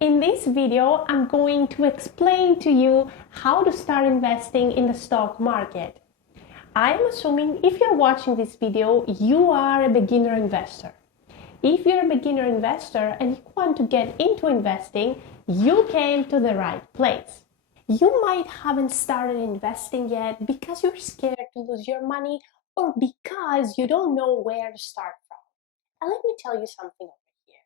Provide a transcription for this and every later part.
In this video, I'm going to explain to you how to start investing in the stock market. I'm assuming if you're watching this video, you are a beginner investor. If you're a beginner investor and you want to get into investing, you came to the right place. You might haven't started investing yet because you're scared to lose your money or because you don't know where to start from. And let me tell you something over here.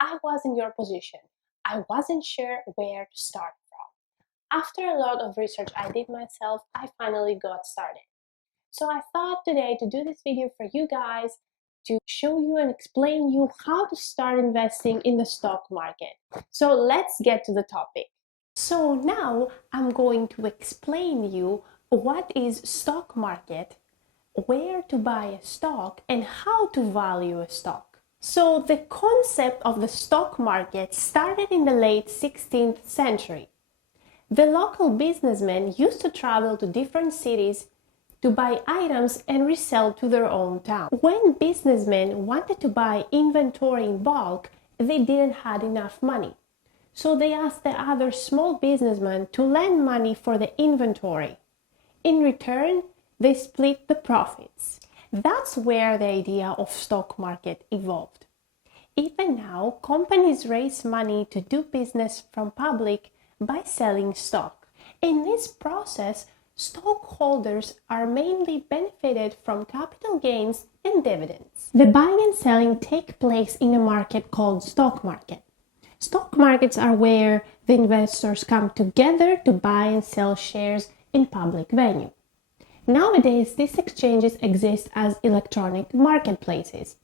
I was in your position. I wasn't sure where to start from. After a lot of research I did myself, I finally got started. So I thought today to do this video for you guys to show you and explain you how to start investing in the stock market. So let's get to the topic. So now I'm going to explain you what is stock market, where to buy a stock, and how to value a stock. So the concept of the stock market started in the late 16th century. The local businessmen used to travel to different cities to buy items and resell to their own town. When businessmen wanted to buy inventory in bulk, they didn't have enough money. So they asked the other small businessmen to lend money for the inventory. In return, they split the profits. That's where the idea of stock market evolved. Even now, companies raise money to do business from public by selling stock. In this process, stockholders are mainly benefited from capital gains and dividends. The buying and selling take place in a market called stock market. Stock markets are where the investors come together to buy and sell shares in public venue. Nowadays, these exchanges exist as electronic marketplaces.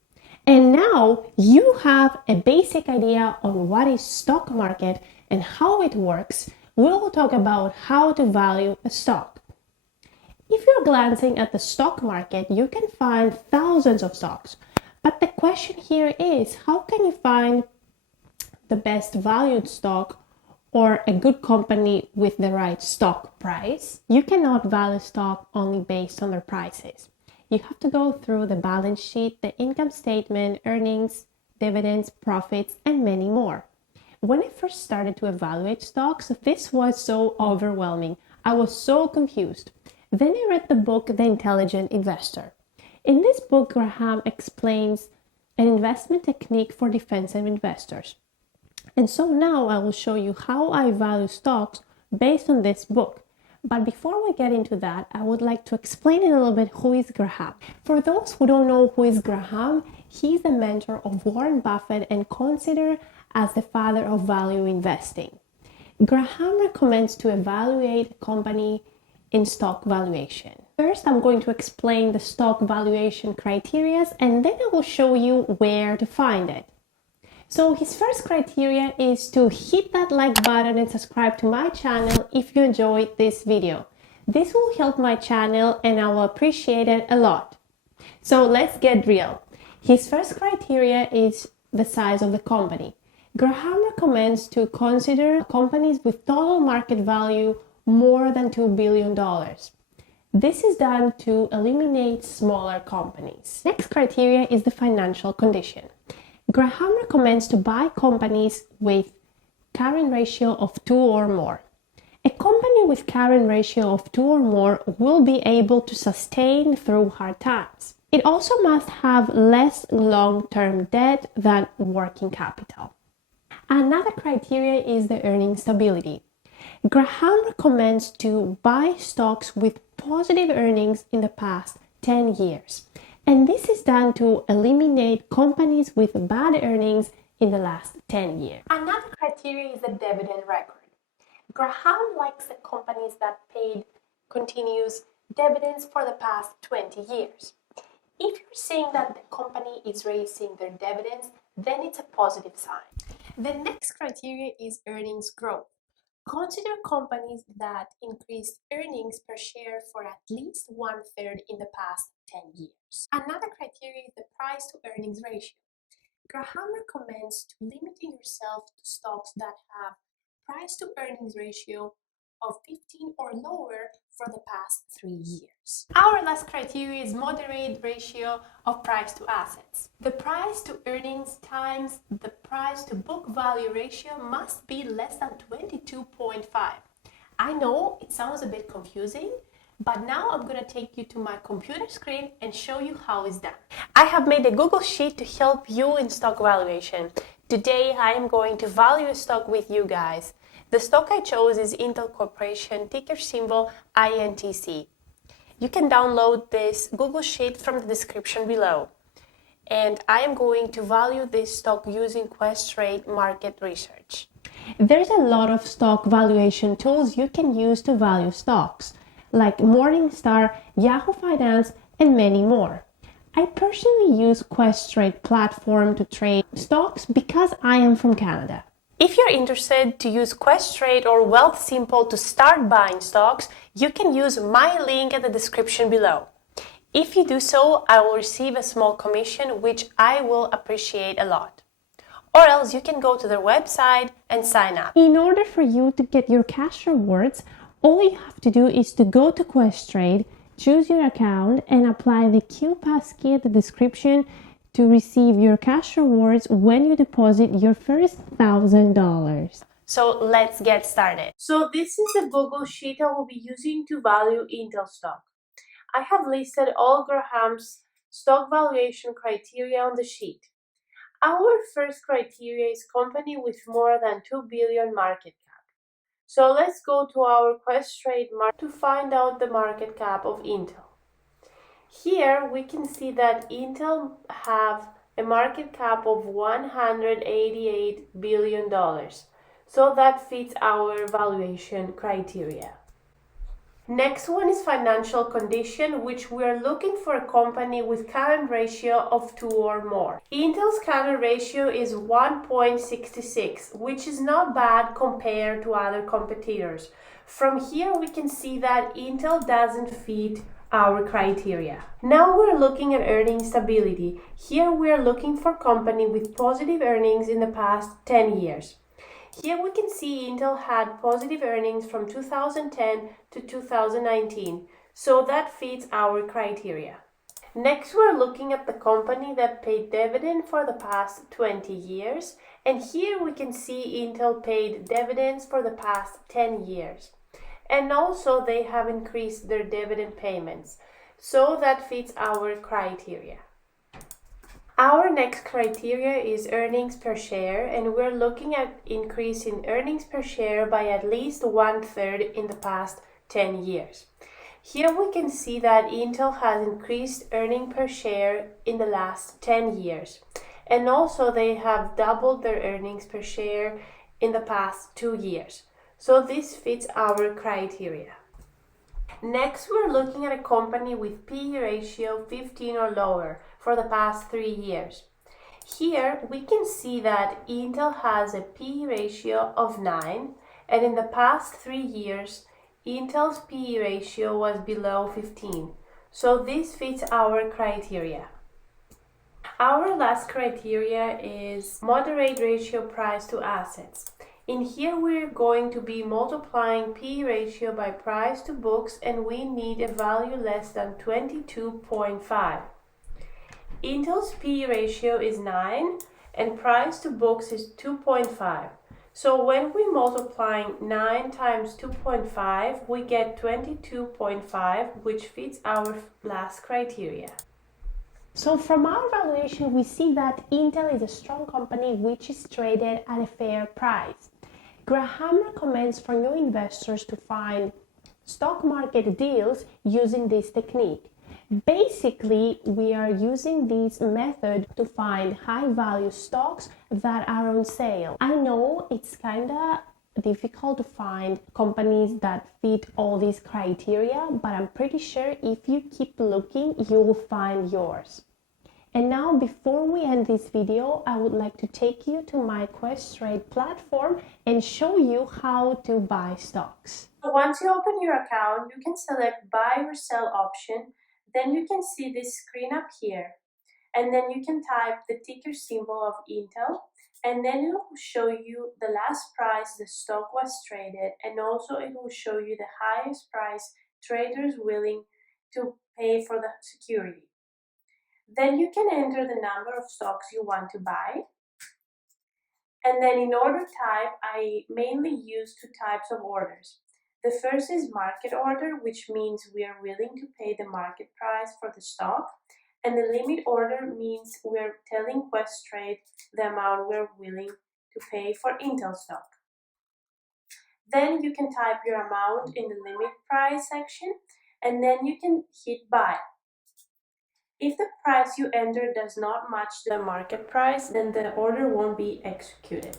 And now you have a basic idea on what is stock market and how it works. We'll talk about how to value a stock. If you're glancing at the stock market, you can find thousands of stocks. But the question here is, how can you find the best valued stock or a good company with the right stock price? You cannot value stock only based on their prices. You have to go through the balance sheet, the income statement, earnings, dividends, profits, and many more. When I first started to evaluate stocks, this was so overwhelming. I was so confused. Then I read the book The Intelligent Investor. In this book, Graham explains an investment technique for defensive investors. And so now I will show you how I value stocks based on this book. But before we get into that, I would like to explain a little bit who is Graham. For those who don't know who is Graham, he's the mentor of Warren Buffett and considered as the father of value investing. Graham recommends to evaluate a company in stock valuation. First, I'm going to explain the stock valuation criteria and then I will show you where to find it. So his first criteria is to hit that like button and subscribe to my channel if you enjoyed this video. This will help my channel and I will appreciate it a lot. So let's get real. His first criteria is the size of the company. Graham recommends to consider companies with total market value more than $2 billion. This is done to eliminate smaller companies. Next criteria is the financial condition. Graham recommends to buy companies with current ratio of 2 or more. A company with current ratio of 2 or more will be able to sustain through hard times. It also must have less long-term debt than working capital. Another criteria is the earning stability. Graham recommends to buy stocks with positive earnings in the past 10 years. And this is done to eliminate companies with bad earnings in the last 10 years. Another criteria is the dividend record. Graham likes the companies that paid continuous dividends for the past 20 years. If you're seeing that the company is raising their dividends, then it's a positive sign. The next criteria is earnings growth. Consider companies that increased earnings per share for at least 1/3 in the past 10 years. Another criteria is the price to earnings ratio. Graham recommends to limiting yourself to stocks that have price to earnings ratio of 15 or lower for the past 3 years. Our last criteria is moderate ratio of price to assets. The price to earnings times the price to book value ratio must be less than 22.5. I know it sounds a bit confusing, but now I'm going to take you to my computer screen and show you how it's done. I have made a Google Sheet to help you in stock valuation. Today I am going to value a stock with you guys. The stock I chose is Intel Corporation, ticker symbol INTC. You can download this Google Sheet from the description below. And I am going to value this stock using Questrade market research. There's a lot of stock valuation tools you can use to value stocks, like Morningstar, Yahoo Finance, and many more. I personally use Questrade platform to trade stocks because I am from Canada. If you're interested to use Questrade or Wealthsimple to start buying stocks, you can use my link in the description below. If you do so, I will receive a small commission, which I will appreciate a lot. Or else you can go to their website and sign up. In order for you to get your cash rewards, all you have to do is to go to Questrade, choose your account, and apply the QPass Key in the description to receive your cash rewards when you deposit your first $1,000. So let's get started. So this is the Google Sheet I will be using to value Intel stock. I have listed all Graham's stock valuation criteria on the sheet. Our first criteria is company with more than 2 billion market cap. So let's go to our Questrade to find out the market cap of Intel. Here we can see that Intel have a market cap of $188 billion. So that fits our valuation criteria. Next one is financial condition, which we are looking for a company with current ratio of 2 or more. Intel's current ratio is 1.66, which is not bad compared to other competitors. From here we can see that Intel doesn't fit our criteria. Now we're looking at earning stability. Here we are looking for company with positive earnings in the past 10 years. Here we can see Intel had positive earnings from 2010 to 2019, so that fits our criteria. Next, we're looking at the company that paid dividend for the past 20 years, and here we can see Intel paid dividends for the past 10 years. And also they have increased their dividend payments, so that fits our criteria. Our next criteria is earnings per share, and we're looking at increase in earnings per share by at least 1/3 in the past 10 years. Here we can see that Intel has increased earnings per share in the last 10 years, and also they have doubled their earnings per share in the past 2 years. So this fits our criteria. Next, we're looking at a company with P/E ratio 15 or lower for the past 3 years. Here we can see that Intel has a P/E ratio of 9, and in the past 3 years Intel's P/E ratio was below 15. So this fits our criteria. Our last criteria is moderate ratio price to assets. In here we're going to be multiplying P/E ratio by price to books, and we need a value less than 22.5. Intel's P/E ratio is 9 and price to books is 2.5. So when we multiply 9 times 2.5, we get 22.5, which fits our last criteria. So from our valuation, we see that Intel is a strong company which is traded at a fair price. Graham recommends for new investors to find stock market deals using this technique. Basically, we are using this method to find high-value stocks that are on sale. I know it's kinda difficult to find companies that fit all these criteria, but I'm pretty sure if you keep looking, you will find yours. And now, before we end this video, I would like to take you to my Questrade platform and show you how to buy stocks. Once you open your account, you can select buy or sell option. Then you can see this screen up here. And then you can type the ticker symbol of Intel. and then it will show you the last price the stock was traded, and also it will show you the highest price traders willing to pay for the security. Then you can enter the number of stocks you want to buy. And then in order type, I mainly use two types of orders. The first is market order, which means we are willing to pay the market price for the stock. And the limit order means we're telling Questrade the amount we're willing to pay for Intel stock. Then you can type your amount in the limit price section, and then you can hit buy. If the price you enter does not match the market price, then the order won't be executed.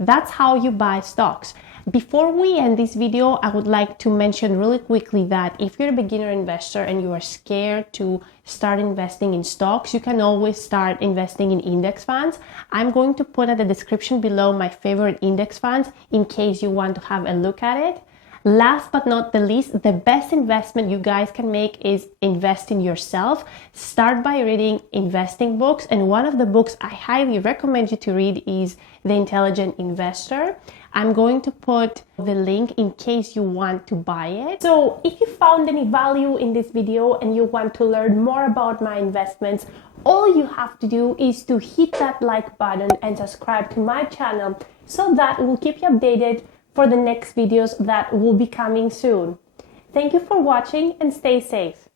That's how you buy stocks. Before we end this video, I would like to mention really quickly that if you're a beginner investor and you are scared to start investing in stocks, you can always start investing in index funds. I'm going to put at the description below my favorite index funds in case you want to have a look at it. Last but not the least, the best investment you guys can make is invest in yourself. Start by reading investing books, and one of the books I highly recommend you to read is The Intelligent Investor. I'm going to put the link in case you want to buy it. So if you found any value in this video and you want to learn more about my investments, all you have to do is to hit that like button and subscribe to my channel so that it will keep you updated for the next videos that will be coming soon. Thank you for watching and stay safe.